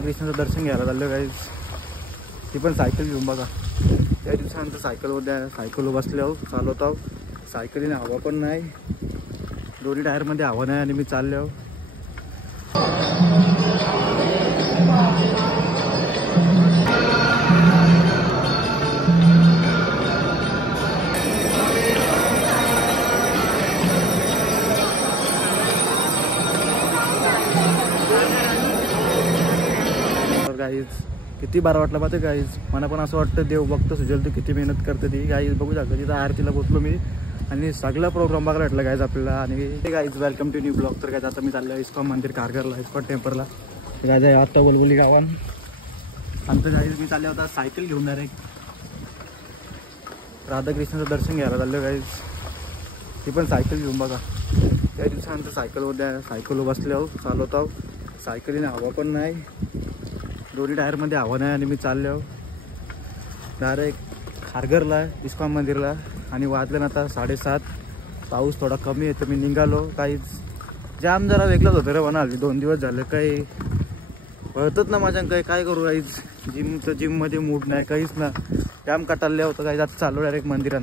कृष्णाचं दर्शन घ्यायला चाललो गाईज. ती पण सायकल घेऊन बघा. त्या दिवसानंतर सायकल बसल्यावर चालवतो. सायकलीने हवा पण नाही, दोन्ही टायरमध्ये हवा नाही आणि मी चाललो. गाईज किती बारा वाटलं पाहते गाईज. मला पण असं वाटतं देव बघतो सुजल तू किती मेहनत करते ती. गाईज बघू शकतो तिथं आरतीला पोचलो मी आणि सगळा प्रोग्राम बघायला भेटला गाईज आपल्याला. आणि ते guys welcome to new blog. तर काय आता मी चाललो इस्कॉन मंदिर कारगरला, इस्कॉन टेम्पलला. गाईज आता बोलबोली गावान आमचं गाईज मी चालले होता सायकल घेऊन डायरेक्ट राधाकृष्णाचं दर्शन घ्यायला चाललो गाईज. ती पण सायकल घेऊन बघा. त्या दिवसानंतर सायकल बसल्यावर चालवतो. सायकलीने हवा पण नाही, दोन्ही टायरमध्ये हवा नाही आणि मी चाललो डायरेक्ट खारघरला इस्कॉन मंदिरला. आणि वाजले ना आता 7:30. पाऊस थोडा कमी आहे तर मी निघालो. काहीच जाम जरा वेगळंच होतं रे म्हणाल. 2 दिवस झाले काही कळतच ना माझ्या काय करू काहीच. जिममध्ये मूड नाही काहीच ना. जाम कटाळल्या होतं काही. आता चाललो डायरेक्ट मंदिरात.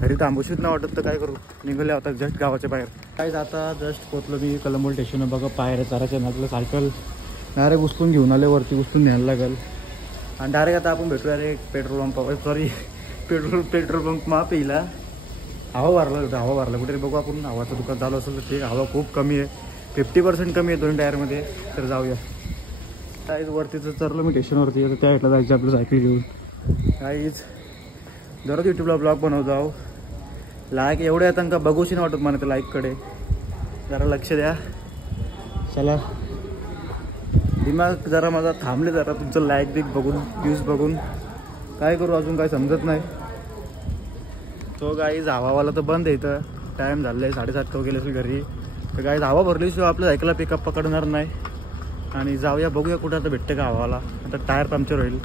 घरी थांबूशीच नाही वाटत तर काय करू. निघाल्या होता जस्ट गावाच्या बाहेर. काहीच आता जस्ट पोचलो मी कलंबोल स्टेशन. बघा पायऱ्या चाराच्या आपलं सायकल डायरेक्ट उचलून घेऊन आले वरती. उचलून न्यायला लागेल आणि डायरेक्ट आता आपण भेटू डायरेक्ट पेट्रोल पंप मा पिला. हवा भरला कुठेतरी बघू आपण. हवाचं दुकान चालू असेल तर ठीक. हवा खूप कमी आहे, 50% कमी आहे दोन्ही टायरमध्ये. तर जाऊया काहीच. वरतीच चरलो मी स्टेशनवरती. तर त्या साईडला जायचं आपलं सायकल घेऊन. काहीच जरा यूट्यूबला ब्लॉग बनवतो आहो. लाईक एवढे येतात का बघूशी नाही वाटत मला त्या लाईककडे. जरा लक्ष द्या. चला दिमाग जरा माझा थांबले जरा तुमचं लाईक बिक बघून व्ह्यूज बघून. काय करू अजून काय समजत नाही. तो गाईज हवावाला तर बंद आहे इथं. टाईम झालं आहे 7:30 तो गेले असेल घरी. तर गाईज हवा भरल्याशिवाय आपल्या सायकलला पिकअप पकडणार नाही. आणि जाऊया बघूया कुठं आता भेटते का हवाला. आता टायर पंक्चर होईल.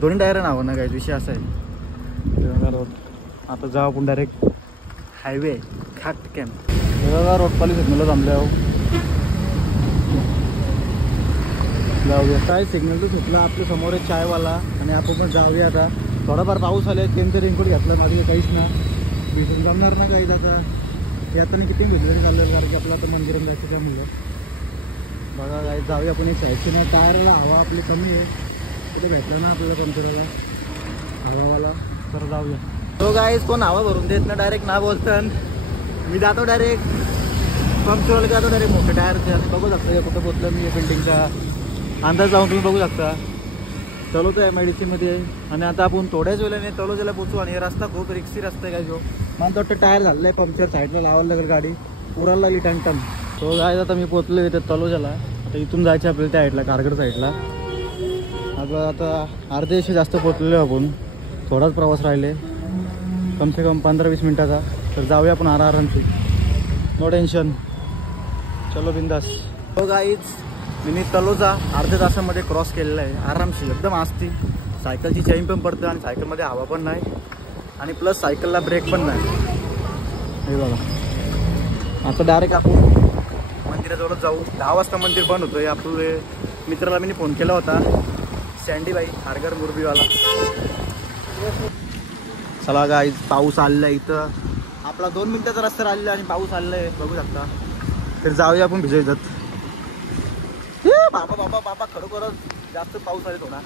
दोन्ही टायरनं हवं ना गाईज. विषय असा आहे. आता जाऊ आपण डायरेक्ट हायवे घाट कॅम्प. रोड पाली सिग्नलला थांबल्यावर जाऊया. काय सिग्नल तर सुटला आपल्या समोर एक चायवाला. आणि आपण पण जाऊया आता. थोडाफार पाऊस आला. त्यांचं रेनकोट घातलं माझं काहीच ना भेटून जमणार ना काहीच. आता यातनं किती भिजलेली चाललं कारण की आपलं आता मंदिरात जायचं काय म्हणलं. बघा काय जाऊया आपण. साईडची ना टायरला हवा आपली कमी आहे. कुठे भेटलं ना आपल्याला पंक्चरला हवावाला. तर जाऊया. तो गाईज कोण हवा भरून देत ना डायरेक्ट ना बोलतं. मी जातो डायरेक्ट पंक्चरला जातो डायरेक्ट मोठ्या टायरच्या. बघू शकता कुठं पोचलं मी बिल्डिंगच्या अंदाज जाऊन तुम्ही बघू शकता. तलोतो आहे मेडिसिनमध्ये. आणि आता आपण थोड्याच वेळेने तलोजाला पोचू. आणि हे रस्ता खूप रिक्सी रस्ता आहे काय जो. मला वाटतं टायर झालं आहे पंक्चर. साईडला लावायला लागेल गाडी. उडायला लागली टन. तो गाय आता मी पोचलो इथे तलोजाला. आता इथून जायचं आपल्याला त्या साईडला कारगड साईडला. आता अर्धेशी जास्त पोचलेलो आपण. थोडाच प्रवास राहिले कमसे कम 15-20 मिनटाचा. तर जाऊया आपण आरामशी. No tension. चलो बिंदास. तो गाईज मी तलोजा अर्ध्या तासामध्ये क्रॉस केलेला आहे आरामशी एकदम आस्ती. सायकलची चेन पण पडतं आणि सायकलमध्ये हवा पण नाही. आणि प्लस सायकलला ब्रेक पण नाही. हे बघा आता डायरेक्ट आपण मंदिराजवळ जाऊ. 10 वाजता मंदिर बंद होतं. आपले मित्राला मी फोन केला होता सँडीबाई खारघर मुरबीवाला. चला गाईज पाऊस आलेला आहे इथं. आपला 2 मिनिटाचा रस्ता राहिलेला आणि पाऊस आलेला आहे बघू शकता. तर जाऊया आपण भिजायचं. बाबा खरोखरच जास्त पाऊस आले थोडा.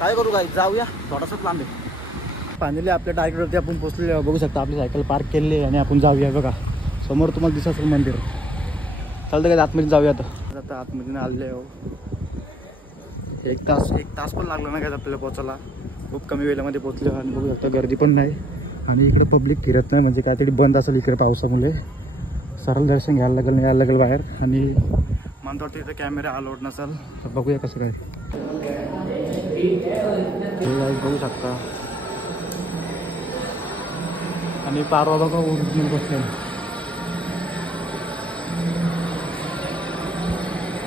काय करू काय जाऊया. थोडासाच लांब आहे. फायनली आपल्या टार्गेटवरती आपण पोहोचले. बघू शकता आपली सायकल पार्क केली आहे आणि आपण जाऊया. बघा समोर तुम्हाला दिसत असेल मंदिर. चालतं काय आतमध्ये जाऊया. आता आतमध्ये आले हो. एक तास पण लागला ना काय आपल्याला पोचायला. खूप कमी वेळामध्ये पोचलो. आणि बघू शकता गर्दी पण नाही. आणि इकडे पब्लिक फिरत नाही म्हणजे काहीतरी बंद असेल इकडे पावसामुळे. सरळ दर्शन घ्यायला लागेल यायला लागेल बाहेर. आणि मला वाटतं इथं कॅमेरा अलाउड नसेल. तर बघूया कसं काय. बघू शकता. आणि पारवा बघा ओरिजिनल बसले.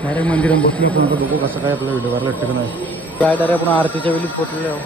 डायरेक्ट मंदिरात बसले पण बघू कसं काय आपला व्हिडिओ वरला वाटतं नाही. काय डायरेक्ट आपण आरतीच्या वेळीच पोचलेलो आहोत.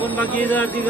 आपण बाकी आरती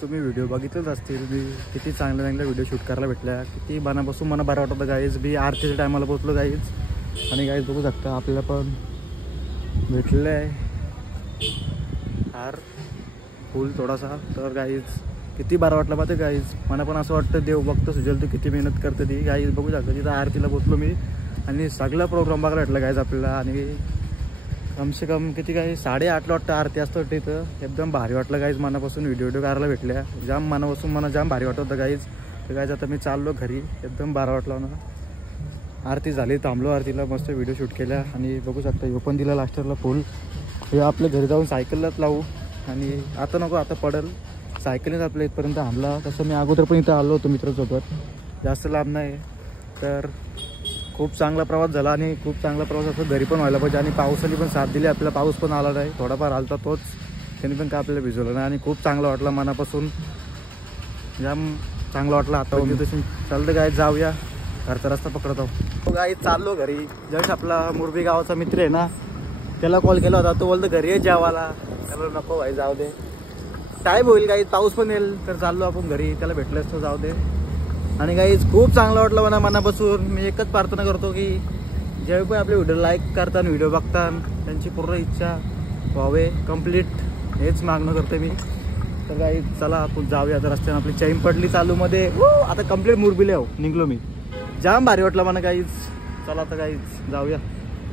तुम्ही व्हिडिओ बघितलेच असतील मी किती चांगल्या व्हिडिओ शूट करायला भेटल्या, किती मनापासून मला बरं वाटतं गाईज. मी आरतीच्या टायमाला पोचलो गाईज आणि गाईज बघू शकता आपल्याला पण भेटलेलं आहे हार फुल थोडासा. तर गाईज किती बरं वाटलं पाहते गाईज. मला पण असं वाटतं देव बघतो सुजल तू किती मेहनत करते ती. गाईज बघू शकता तिथं आरतीला पोचलो मी आणि सगळा प्रोग्राम बघायला भेटला गाईज आपल्याला. आणि कमसे कम किती काही 8:30 वाटतं आरती असतं तिथं. एकदम भारी वाटलं गाईज. मनापासून व्हिडिओ करायला भेटल्या जाम मनापासून मला जाम भारी वाटत होतं गाईज. तर गाईज आता मी चाललो घरी. एकदम बरं वाटलं ना. आरती झाली थांबलो आरतीला मस्त व्हिडिओ शूट केल्या आणि बघू शकता हे पण दिला लास्टरला फुल. हे आपल्या घरी जाऊन सायकललाच लावू आणि आता नको आता पडेल सायकलनेच आपल्या इथपर्यंत आणला. तसं मी अगोदर पण इथं आलो होतो मित्रासोबत, जास्त लांब नाही. तर खूप चांगला प्रवास झाला आणि खूप चांगला प्रवास असं घरी पण व्हायला पाहिजे. आणि पावसाने पण साथ दिली आपल्याला. पाऊस पण आला नाही, थोडाफार आलता तोच, त्यांनी पण काय आपल्याला भिजवलं नाही. आणि खूप चांगलं वाटलं मनापासून, जाम चांगलं वाटलं. आता तशी चालतं गाय जाऊया, घरचा रस्ता पकडत आहो गाई. चाललो घरी. जस्ट आपला मुरबी गावाचा मित्र आहे ना, त्याला कॉल केला होता. तो बोलतो घरी ये जेवायला. त्याला नको भाई जाऊ दे, टाईम होईल काही पाऊस पण येईल. तर चाललो आपण घरी, त्याला भेटलंच तो जाऊ दे. आणि गाईज खूप चांगलं वाटलं मला मनापासून. मी एकच प्रार्थना करतो की ज्यावेळी पण आपले व्हिडिओ लाईक करताना व्हिडिओ बघताना त्यांची पूर्ण इच्छा व्हावे कंप्लीट, हेच मागणं करतो मी. तर गाईज चला आपण जाऊया. आता रस्त्याने आपली चैन पडली चालूमध्ये. आता कंप्लीट मुरबीले हो निघलो मी. जाम भारी वाटलं मला गाईज. चला आता गाईज जाऊया.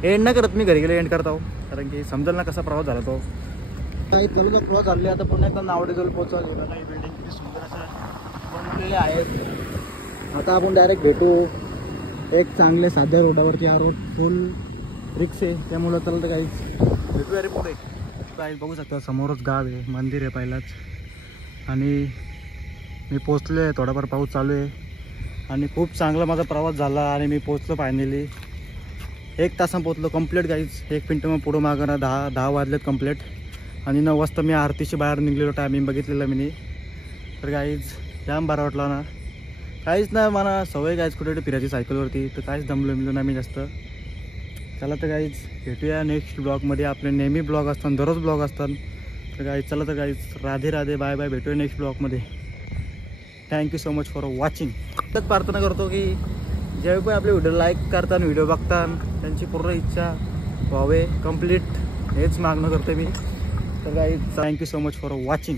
एंड नाही करत मी, घरी गेलो एंड करत आहो, कारण की समजेल ना कसा प्रवास झाला तो. काही चलूचा प्रवास झाले. आता पुन्हा एकदा नावडे जवळ पोहोचवलं. काही बिल्डिंग किती सुंदर असं बनवलेले आहेत. आता आपण डायरेक्ट भेटू एक चांगल्या साध्या रोडावरती. हा रोड फुल रिक्स आहे, त्यामुळं चालतं काहीच. भेटूया रे पुढे. काही बघू शकता समोरच गाव आहे, मंदिर आहे पहिलाच. आणि मी पोचलो आहे, थोडाफार पाऊस चालू आहे आणि खूप चांगला माझा प्रवास झाला. आणि मी पोचलो फायनली. 1 तासानं पोचलो कंप्लीट गाईज. 1 मिनटं मग पुढं मागं 10 वाजलेत कंप्लीट. आणि 9 वाजता मी आरतीशी बाहेर निघलेलो, टायमिंग बघितलेलं मी. तर गाईज जाम बरं वाटला ना. काहीच नाही मला सवय काहीच कुठे फिरायची सायकलवरती, तर काहीच दमलो नाही मी जास्त. चला तर काहीच भेटूया नेक्स्ट ब्लॉगमध्ये. आपले नेहमी ब्लॉग असतात, दररोज ब्लॉग असतात. तर काहीच चला तर काहीच राधे राधे, बाय बाय. भेटूया नेक्स्ट ब्लॉगमध्ये. Thank you so much for watching. एकच प्रार्थना करतो की ज्यावेळी पण आपले व्हिडिओ लाईक करताना व्हिडिओ बघताना त्यांची पूर्ण इच्छा व्हावे कंप्लीट, हेच मागणं करतो मी. तर काहीच thank you so much for watching.